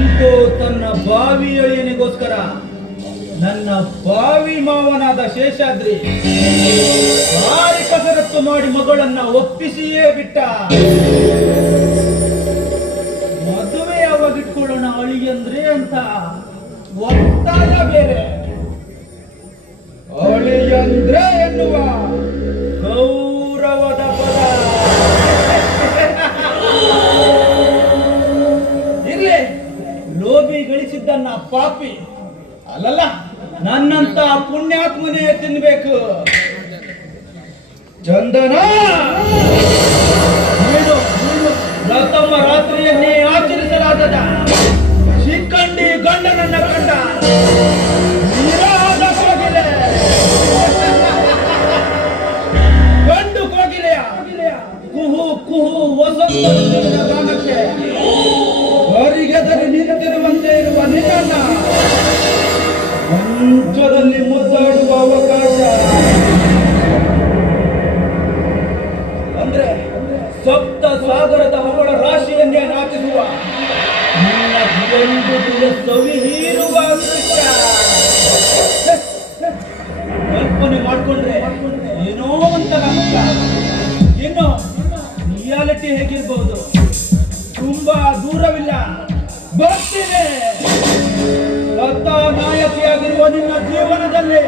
ಅಂತೂ ತನ್ನ ಬಾವಿ ಅಳಿಯನಿಗೋಸ್ಕರ ನನ್ನ ಬಾವಿ ಮಾವನಾದ ಶೇಷಾದ್ರಿ ಭಾರಿ ಕಸರತ್ತು ಮಾಡಿ ಮಗಳನ್ನ ಒಪ್ಪಿಸಿಯೇ ಬಿಟ್ಟ. ಮದುವೆ ಯಾವಾಗ ಇಟ್ಕೊಳ್ಳೋಣ ಅಳಿಯಂದ್ರೆ ಅಂತ ಒತ್ತಾಯ ಬೇರೆ. ಅಳಿಯಂದ್ರೆ ಲೋಭಿ ಗಳಿಸಿದ್ದನ್ನ ಪಾಪಿ. ಅಲ್ಲಲ್ಲ ನನ್ನಂತ ಪುಣ್ಯಾತ್ಮನೇ ತಿನ್ಬೇಕು. ಚಂದನ! ಮಂಚದಲ್ಲಿ ಮುದ್ದಾಡುವ ಅವಕಾಶ. ಅಂದ್ರೆ ಸಪ್ತ ಸಾಗರದ ಅವಳ ರಾಶಿಯನ್ನೇ ನಾಚಿಸುವ. ಸವಿ ಹೀರುವ ಅದೃಷ್ಟ ಕಲ್ಪನೆ ಮಾಡಿಕೊಂಡ್ರೆ ಏನೋ ಅಂತ ನಮಗ ಇನ್ನು ರಿಯಾಲಿಟಿ ಹೇಗಿರ್ಬಹುದು ತುಂಬಾ ದೂರವಿಲ್ಲ. ಬರ್ತೀನಿ. ಕಥಾನಾಯಕ ನಿಮ್ಮ ಜೀವನದಲ್ಲಿ